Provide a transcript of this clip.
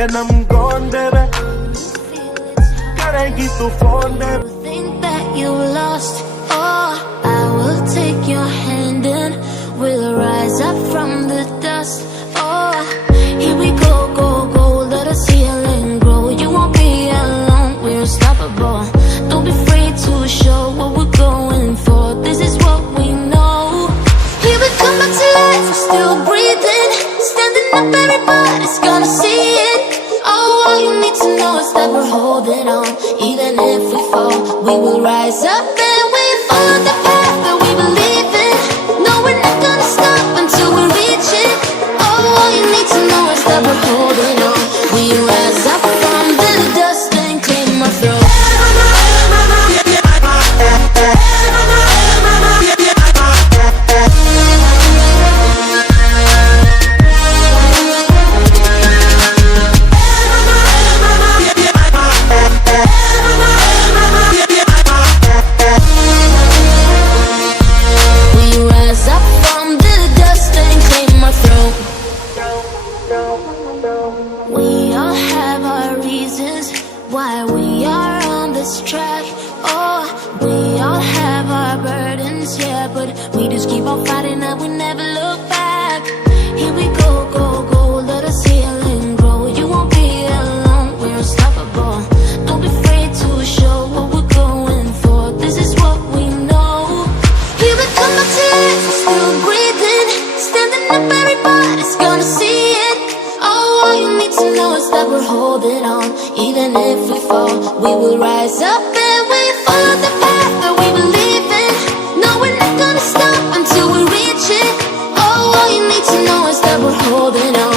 when I'm gone, baby. Karegi tu phone, baby. Think that you lost, oh, I will take your hand and we'll rise up from the dust. Oh, here we go, go, go, let us heal and grow. You won't be alone, we're unstoppable. Don't be afraid to show what we're going for. This is what we know. Here we come back to life, we're still breathing. Standing up, everybody's gonna see it. Oh, all you need to know is that we're holding on. Even if we fall, we will rise up and we follow the path that we believe in. No, we're not gonna stop until we reach it. Oh, all you need to know is that we're holding on. We rise up from the dust and claim our throne. We all have our reasons why we are on this track. Oh, we all have our burdens, yeah, but we just keep on fighting and we never look back. Here we go, go, go, let us heal and grow. You won't be alone, we're unstoppable. Don't be afraid to show what we're going for. This is what we know. Here we come back to life, we're still breathing. Standing up, everybody's gonna see it. Oh, all you need to know is that we're holding on. Even if we fall, we will rise up and we follow the path that we believe in. No, we're not gonna stop until we reach it. Oh, all you need to know is that we're holding on.